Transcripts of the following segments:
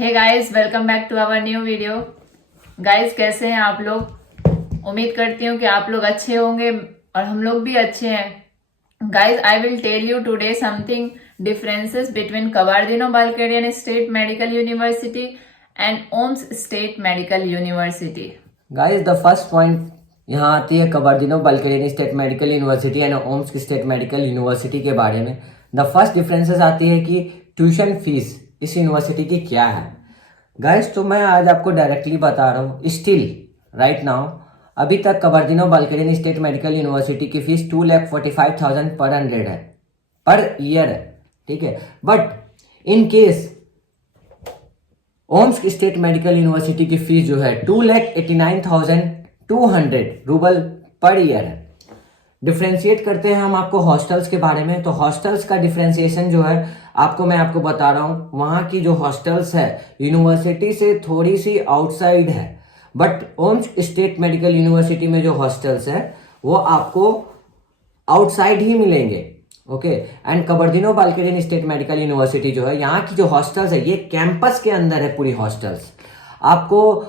Hey guys, welcome back to our new video. Guys, कैसे हैं आप लोग? उम्मीद करती हूँ कि आप लोग अच्छे होंगे और हम लोग भी अच्छे हैं। Guys, I will tell you today something differences between Kabardino Balkarian state medical University and Omsk state medical University. Guys the first point यहाँ आती है Kabardino Balkarian state medical University and Omsk state medical University के बारे में। The first differences आती है कि tuition fees इस यूनिवर्सिटी की क्या है। गाइस तो मैं आज आपको डायरेक्टली बता रहा हूँ, स्टिल राइट नाउ अभी तक Kabardino Balkarian state medical university की फीस 2,45,000 पर 100 है, पर ईयर है, ठीक है। But in case Omsk state medical university की फीस जो है 2,89,200 रूबल पर ईयर है। डिफ्रेंशिएट करते हैं हम आपको हॉस्टल्स के बारे में। तो हॉस्टल्स का डिफ्रेंशिएशन जो है मैं आपको बता रहा हूँ, वहाँ की जो हॉस्टल्स है यूनिवर्सिटी से थोड़ी सी आउटसाइड है, but Omsk state medical university में जो हॉस्टल्स है वो आपको आउटसाइड ही मिलेंगे, okay. And Kabardino Balkarian state medical University जो है, यहाँ की जो हॉस्टल्स है ये कैंपस के अंदर है पूरी हॉस्टल्स। आपको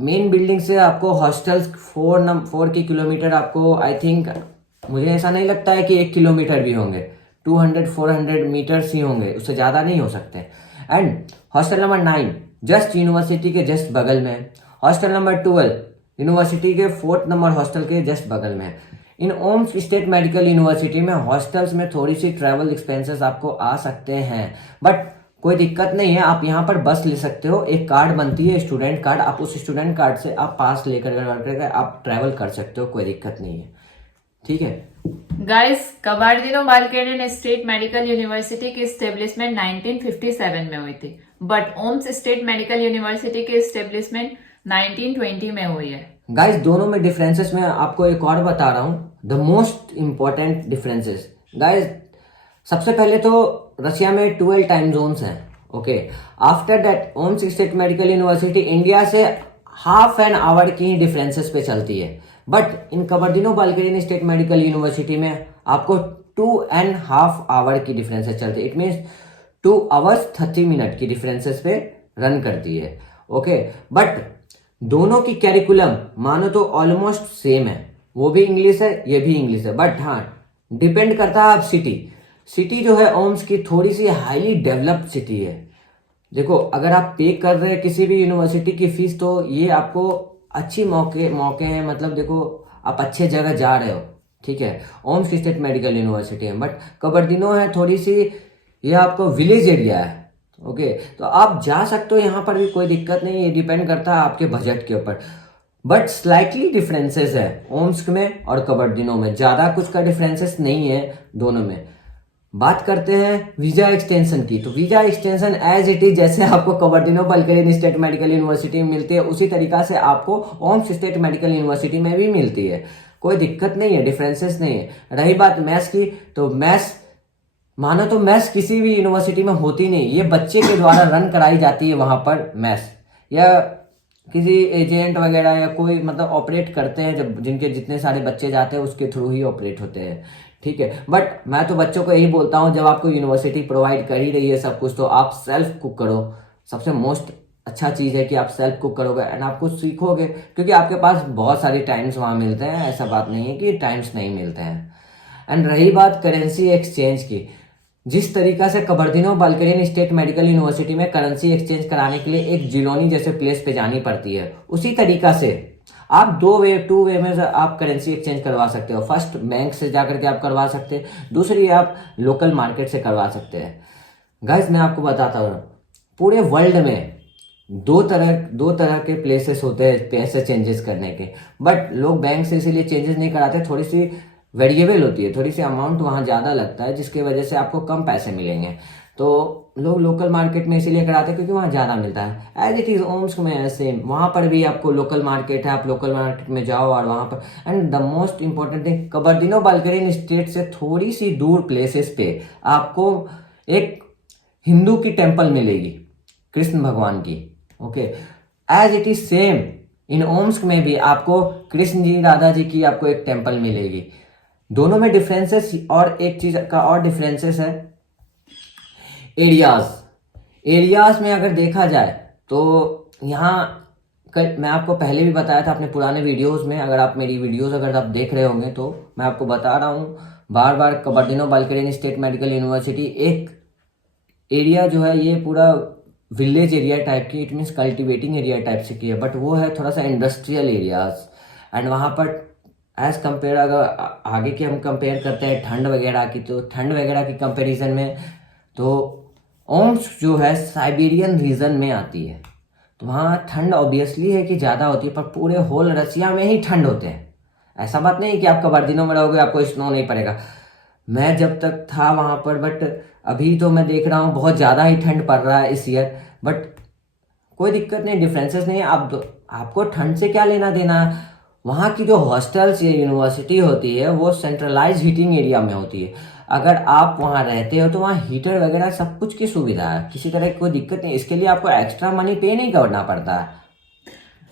मेन बिल्डिंग से आपको हॉस्टल्स 4 की किलोमीटर आपको, आई थिंक मुझे ऐसा नहीं लगता है कि 1 किलोमीटर भी होंगे, 200-400 मीटर्स ही होंगे, उससे ज़्यादा नहीं हो सकते। And hostel number 9 just university के जस्ट बगल में। हॉस्टल नंबर 12 यूनिवर्सिटी के 4th नंबर हॉस्टल के जस्ट बगल में। इन ओम्स स्टेट मेडिकल यूनिवर्सिटी में हॉस्टल्स में थोड़ी सी ट्रैवल एक्सपेंसेस आपको आ सकते हैं, बट कोई दिक्कत नहीं है। आप यहाँ पर बस ले सकते हो, एक कार्ड बनती है स्टूडेंट कार्ड, आप उस स्टूडेंट कार्ड से आप पास लेकर आप ट्रैवल कर सकते हो, कोई दिक्कत नहीं है, ठीक है। Guys, कबार्दिनो Balkarian state medical university की स्टेब्लिशमेंट 1957 में हुई थी, but Omsk state medical university की स्टेब्लिशमेंट 1920 में हुई है। गाइस दोनों में डिफरेंसेस में आपको एक और बता रहा हूँ, the most important differences. Guys सबसे पहले तो रशिया में 12 टाइम जोन्स हैं, okay. After that Omsk state medical University India से हाफ एन आवर की ही डिफरेंसेस पे चलती है, but in Kabardino Balkarian state medical university में आपको 2.5 आवर की डिफरेंसेस चलती है। इट मीन्स 2 hours 30 minutes की डिफरेंसेस पे रन करती है, ओके। बट दोनों की कैरिकुलम मानो तो ऑलमोस्ट सेम है, वो भी इंग्लिश है ये भी इंग्लिश है, बट हाँ डिपेंड करता है आप सिटी जो है ओम्स की थोड़ी सी हाईली डेवलप्ड सिटी है। देखो अगर आप पे कर रहे हैं किसी भी यूनिवर्सिटी की फीस तो ये आपको अच्छी मौके हैं, मतलब देखो आप अच्छे जगह जा रहे हो, ठीक है। ओम्स स्टेट मेडिकल यूनिवर्सिटी है, बट कबार्दिनो है थोड़ी सी, ये आपको विलेज एरिया है, ओके। तो आप जा सकते हो यहाँ पर भी, कोई दिक्कत नहीं, ये डिपेंड करता है आपके बजट के ऊपर। बट स्लाइटली डिफरेंसेस है ओम्स में और कबार्दिनो में, ज़्यादा कुछ का डिफरेंसेस नहीं है दोनों में। बात करते हैं वीजा एक्सटेंशन की। तो visa extension as it is जैसे आपको Kabardino Balkarian state medical university में मिलती है, उसी तरीका से आपको ओम्स स्टेट मेडिकल यूनिवर्सिटी में भी मिलती है, कोई दिक्कत नहीं है, डिफरेंसेस नहीं है। रही बात मैथ्स की, तो मैथ्स मानो तो मैथ्स किसी भी यूनिवर्सिटी में होती नहीं, ये बच्चे के द्वारा रन कराई जाती है वहां पर मैथ्स, या किसी एजेंट वगैरह या कोई मतलब ऑपरेट करते हैं, जब जिनके जितने सारे बच्चे जाते हैं उसके थ्रू ही ऑपरेट होते हैं, ठीक है। बट मैं तो बच्चों को यही बोलता हूँ, जब आपको यूनिवर्सिटी प्रोवाइड कर ही रही है सब कुछ, तो आप सेल्फ कुक करो। सबसे मोस्ट अच्छा चीज़ है कि आप सेल्फ कुक करोगे एंड आप कुछ सीखोगे, क्योंकि आपके पास बहुत सारे टाइम्स वहाँ मिलते हैं, ऐसा बात नहीं है कि टाइम्स नहीं मिलते हैं। एंड रही बात करेंसी एक्सचेंज की, जिस तरीका से कबार्दिनो बालकेरियन स्टेट मेडिकल यूनिवर्सिटी में करेंसी एक्सचेंज कराने के लिए एक जिलोनी जैसे प्लेस पे जानी पड़ती है, उसी तरीका से आप 2 वे में आप करेंसी एक्सचेंज करवा सकते हो। फर्स्ट बैंक से जाकर के आप करवा सकते हैं, दूसरी आप लोकल मार्केट से करवा सकते हैं। गाइस मैं आपको बताता हूँ, पूरे वर्ल्ड में दो तरह के प्लेसेस होते हैं पैसे चेंजेस करने के, बट लोग बैंक से इसीलिए चेंजेस नहीं कराते, थोड़ी सी वेरिएबल होती है, थोड़ी सी अमाउंट वहाँ ज़्यादा लगता है, जिसकी वजह से आपको कम पैसे मिलेंगे। तो लोग लोकल मार्केट में इसीलिए कराते हैं क्योंकि वहाँ ज़्यादा मिलता है। एज इट इज़ ओम्स में है सेम, वहाँ पर भी आपको लोकल मार्केट है, आप लोकल मार्केट में जाओ और वहाँ पर। And the most important thing, Kabardino Balkarian State से थोड़ी सी दूर प्लेसेस पे आपको एक हिंदू की टेम्पल मिलेगी, कृष्ण भगवान की, okay. As it is same in Omsk में भी आपको कृष्ण जी राधा जी की आपको एक टेम्पल मिलेगी। दोनों में डिफरेंसेस, और एक चीज का और डिफरेंसेस है एरियाज में अगर देखा जाए तो यहाँ मैं आपको पहले भी बताया था अपने पुराने वीडियोस में, अगर आप मेरी वीडियोस अगर आप देख रहे होंगे तो मैं आपको बता रहा हूँ बार बार, कबर्दिनो-बल्करेन स्टेट मेडिकल यूनिवर्सिटी एक एरिया जो है ये पूरा विलेज एरिया टाइप की, it means cultivating area type से की है, बट वो है थोड़ा सा इंडस्ट्रियल एरियाज। एंड वहाँ पर एज कम्पेयर, अगर आगे की हम कंपेयर करते हैं ठंड वगैरह की, तो ठंड वगैरह की कंपेरिजन में तो ओम्स जो है साइबेरियन रीजन में आती है, तो वहाँ ठंड ऑब्वियसली है कि ज़्यादा होती है, पर पूरे होल रसिया में ही ठंड होते हैं। ऐसा बात नहीं कि आप कबर्दिनो में रहोगे आपको स्नो नहीं पड़ेगा। मैं जब तक था वहाँ पर, बट अभी तो मैं देख रहा हूँ बहुत ज़्यादा ही ठंड पड़ रहा है इस ईयर, बट कोई दिक्कत नहीं, डिफरेंसेस नहीं है। आपको ठंड से क्या लेना देना है। वहाँ की जो हॉस्टल्स या यूनिवर्सिटी होती है वो सेंट्रलाइज हीटिंग एरिया में होती है। अगर आप वहाँ रहते हो तो वहाँ हीटर वगैरह सब कुछ की सुविधा है, किसी तरह की कोई दिक्कत नहीं, इसके लिए आपको एक्स्ट्रा मनी पे नहीं करना पड़ता है।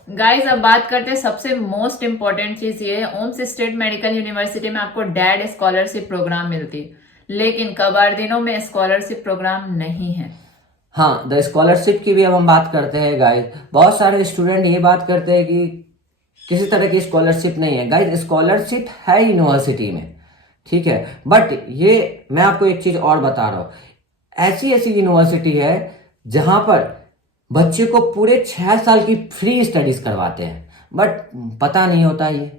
गाइज अब बात करते हैं सबसे मोस्ट इम्पोर्टेंट चीज ये है, ओम्स स्टेट मेडिकल यूनिवर्सिटी में आपको डैड स्कॉलरशिप प्रोग्राम मिलती है, लेकिन कबर्दिनो में स्कॉलरशिप प्रोग्राम नहीं है। हाँ, द स्कॉलरशिप की भी अब हम बात करते हैं गाइज। बहुत सारे स्टूडेंट ये बात करते हैं कि किसी तरह की स्कॉलरशिप नहीं है। गाइज स्कॉलरशिप है यूनिवर्सिटी में, ठीक है, बट ये मैं आपको एक चीज और बता रहा हूँ, ऐसी ऐसी यूनिवर्सिटी है जहां पर बच्चे को पूरे 6 साल की फ्री स्टडीज करवाते हैं, बट पता नहीं होता ये,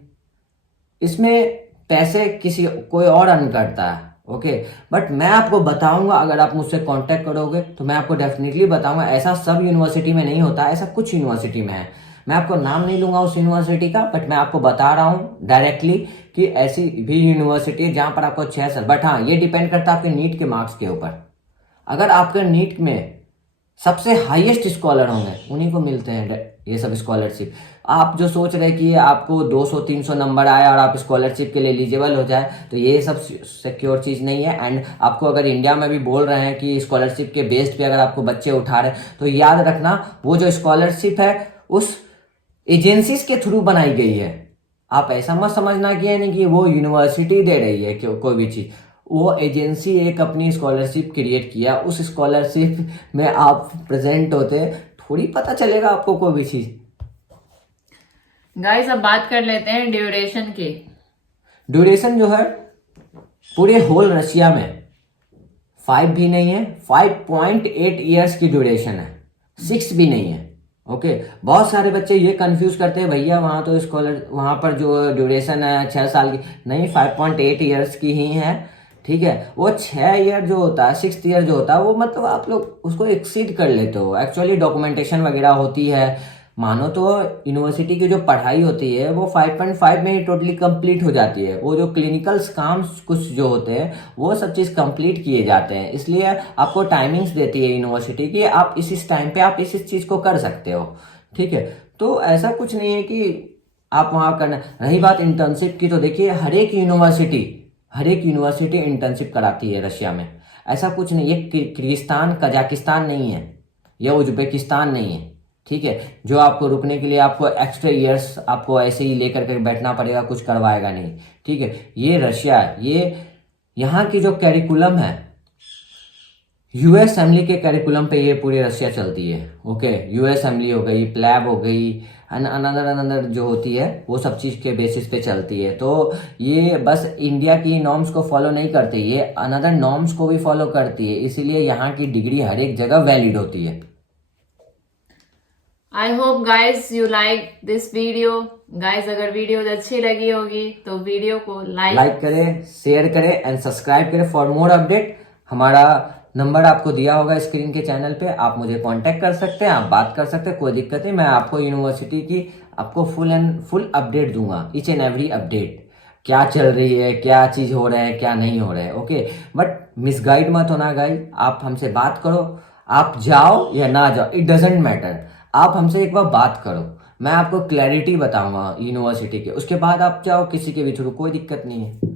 इसमें पैसे किसी कोई और अर्न करता है। ओके, बट मैं आपको बताऊंगा, अगर आप मुझसे कांटेक्ट करोगे तो मैं आपको डेफिनेटली बताऊंगा। ऐसा सब यूनिवर्सिटी में नहीं होता, ऐसा कुछ यूनिवर्सिटी में है। मैं आपको नाम नहीं लूंगा उस यूनिवर्सिटी का, बट मैं आपको बता रहा हूँ डायरेक्टली कि ऐसी भी यूनिवर्सिटी है जहां पर आपको 6 साल, बट हाँ ये डिपेंड करता है आपके नीट के मार्क्स के ऊपर। अगर आपके नीट में सबसे हाईएस्ट स्कॉलर होंगे उन्हीं को मिलते हैं ये सब स्कॉलरशिप। आप जो सोच रहे हैं कि आपको 200-300 नंबर आए और आप स्कॉलरशिप के लिए एलिजिबल हो जाए, तो ये सब सिक्योर चीज़ नहीं है। एंड आपको अगर इंडिया में भी बोल रहे हैं कि स्कॉलरशिप के बेस्ड पे अगर आपको बच्चे उठा रहे हैं, तो याद रखना वो जो स्कॉलरशिप है उस एजेंसीज के थ्रू बनाई गई है। आप ऐसा मत समझना कि यानी कि वो यूनिवर्सिटी दे रही है कोई भी चीज़, वो एजेंसी एक अपनी स्कॉलरशिप क्रिएट किया, उस स्कॉलरशिप में आप प्रेजेंट होते, थोड़ी पता चलेगा आपको कोई भी चीज। गाइस अब बात कर लेते हैं ड्यूरेशन की। ड्यूरेशन जो है पूरे होल रशिया में 5 भी नहीं है, 5.8 ईयर्स की ड्यूरेशन है, 6 भी नहीं है। ओके, बहुत सारे बच्चे ये कंफ्यूज करते हैं, भैया वहाँ तो वहाँ पर जो ड्यूरेशन है 6 साल की, नहीं 5.8 ईयर्स की ही है, ठीक है। वो 6 ईयर जो होता है, 6th ईयर जो होता है वो मतलब आप लोग उसको एक्सीड कर लेते हो। एक्चुअली डॉक्यूमेंटेशन वगैरह होती है, मानो तो यूनिवर्सिटी की जो पढ़ाई होती है वो 5.5 में ही टोटली कंप्लीट हो जाती है। वो जो क्लिनिकल काम कुछ जो होते हैं वो सब चीज़ कंप्लीट किए जाते हैं, इसलिए आपको टाइमिंग्स देती है यूनिवर्सिटी की, आप इस टाइम पे आप इस चीज़ को कर सकते हो, ठीक है। तो ऐसा कुछ नहीं है कि आप वहाँ करना। रही बात इंटर्नशिप की, तो देखिए हर एक यूनिवर्सिटी इंटर्नशिप कराती है रशिया में, ऐसा कुछ नहीं। ये किर्गिस्तान कजाकिस्तान नहीं है, या उज्बेकिस्तान नहीं है, ठीक है, जो आपको रुकने के लिए आपको एक्स्ट्रा ईयर्स आपको ऐसे ही लेकर के बैठना पड़ेगा, कुछ करवाएगा नहीं, ठीक है। ये रशिया है, ये यहाँ की जो कैरिकुलम है यूएस असेंबली के कैरिकुलम पे ये पूरी रशिया चलती है। ओके, यूएस असेंबली हो गई, प्लैब हो गई, अनदर जो होती है वो सब चीज़ के बेसिस पे चलती है। तो ये बस इंडिया की नॉर्म्स को फॉलो नहीं करती, ये अनदर नॉर्म्स को भी फॉलो करती है, इसीलिए यहाँ की डिग्री हर एक जगह वैलिड होती है। I hope guys you like this video. Guys अगर वीडियो अच्छी लगी होगी तो वीडियो को लाइक करें, शेयर करें एंड सब्सक्राइब करें फॉर मोर अपडेट। हमारा नंबर आपको दिया होगा स्क्रीन के चैनल पे, आप मुझे कांटेक्ट कर सकते हैं, आप बात कर सकते हैं, कोई दिक्कत नहीं। मैं आपको यूनिवर्सिटी की आपको फुल अपडेट दूंगा, ईच एंड एवरी अपडेट, क्या चल रही है, क्या चीज़ हो रहा है, क्या नहीं हो रहा है। ओके, बट मिसगाइड मत होना गाइस, आप हमसे बात करो, आप जाओ या ना जाओ इट डजेंट मैटर, आप हमसे एक बार बात करो, मैं आपको क्लैरिटी बताऊंगा यूनिवर्सिटी के, उसके बाद आप जाओ किसी के भी थ्रू, कोई दिक्कत नहीं है।